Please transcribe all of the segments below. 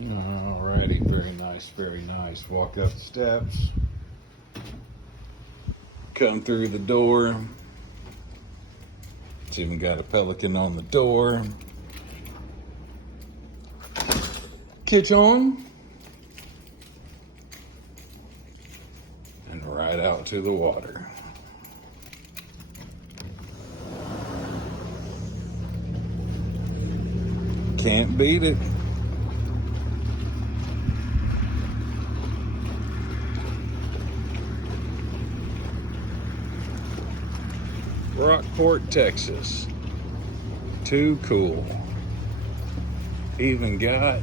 Alrighty, very nice, very nice. Walk up the steps, come through the door. It's even got a pelican on the door. Kitchen. And right out to the water. Can't beat it. Rockport, Texas. Too cool. Even got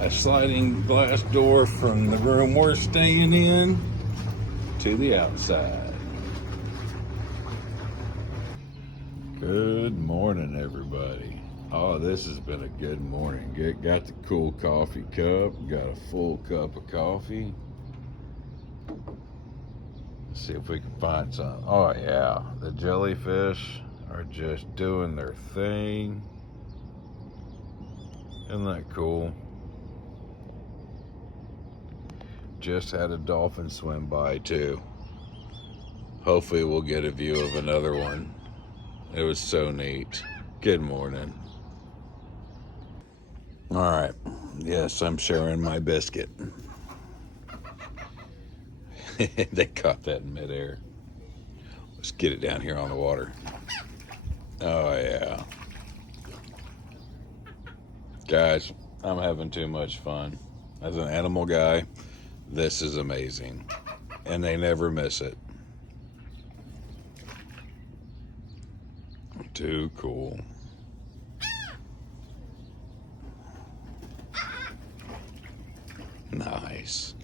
a sliding glass door from the room we're staying in to the outside. Good morning, everybody. Oh, this has been a good morning. Got the cool coffee cup, got a full cup of coffee. Let's see if we can find some. Oh yeah, the jellyfish are just doing their thing. Isn't that cool? Just had a dolphin swim by too. Hopefully we'll get a view of another one. It was so neat. Good morning. All right. Yes, I'm sharing my biscuit. They caught that in midair. Let's get it down here on the water. Oh, yeah. Guys, I'm having too much fun. As an animal guy, this is amazing. And they never miss it. Too cool. Nice.